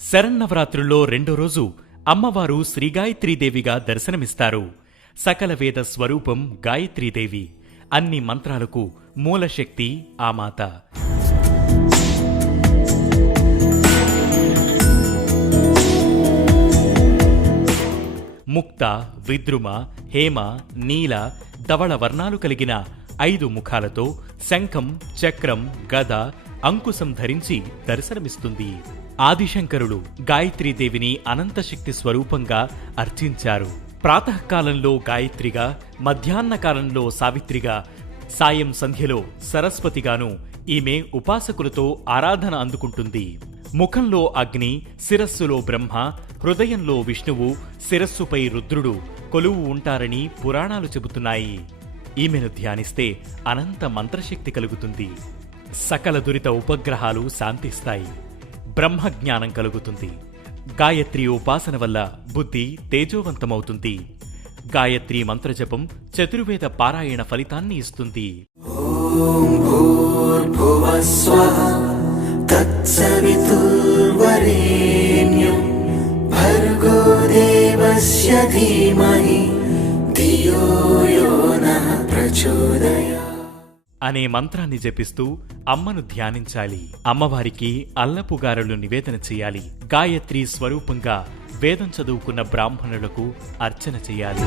శరన్నవరాత్రుల్లో రెండో రోజు అమ్మవారు శ్రీగాయత్రీదేవిగా దర్శనమిస్తారు. సకల వేద స్వరూపం గాయత్రీదేవి. అన్ని మంత్రాలకు మూలశక్తి ఆ మాత. ముక్త, విద్రుమ, హేమ, నీల, ధవళ వర్ణాలు కలిగిన 5 ముఖాలతో శంఖం, చక్రం, గద, అంకుశం ధరించి దర్శనమిస్తుంది. ఆదిశంకరుడు గాయత్రీదేవిని అనంతశక్తి స్వరూపంగా అర్చించారు. ప్రాతకాలంలో గాయత్రిగా, మధ్యాహ్న కాలంలో సావిత్రిగా, సాయం సంధ్యలో సరస్వతిగాను ఈమె ఉపాసకులతో ఆరాధన అందుకుంటుంది. ముఖంలో అగ్ని, శిరస్సులో బ్రహ్మ, హృదయంలో విష్ణువు, శిరస్సుపై రుద్రుడు కొలువు ఉంటారని పురాణాలు చెబుతున్నాయి. ఈమెను ధ్యానిస్తే అనంత మంత్రశక్తి కలుగుతుంది. సకల దురిత ఉపగ్రహాలు శాంతిస్తాయి. బ్రహ్మజ్ఞానం కలుగుతుంది. గాయత్రి ఉపాసన వల్ల బుద్ధి తేజోవంతమవుతుంది. గాయత్రి మంత్రజపం చతుర్వేద పారాయణ ఫలితాన్ని ఇస్తుంది. ఓం భూర్భువః స్వః తత్సవితుర్వరేణ్యం భర్గో దేవస్య ధీమహి ధియో యో నః ప్రచోదయాత్ అనే మంత్రాన్ని జపిస్తూ అమ్మను ధ్యానించాలి. అమ్మవారికి అల్లపుగారెలు నివేదన చేయాలి. గాయత్రి స్వరూపంగా వేదం చదువుకున్న బ్రాహ్మణులకు అర్చన చేయాలి.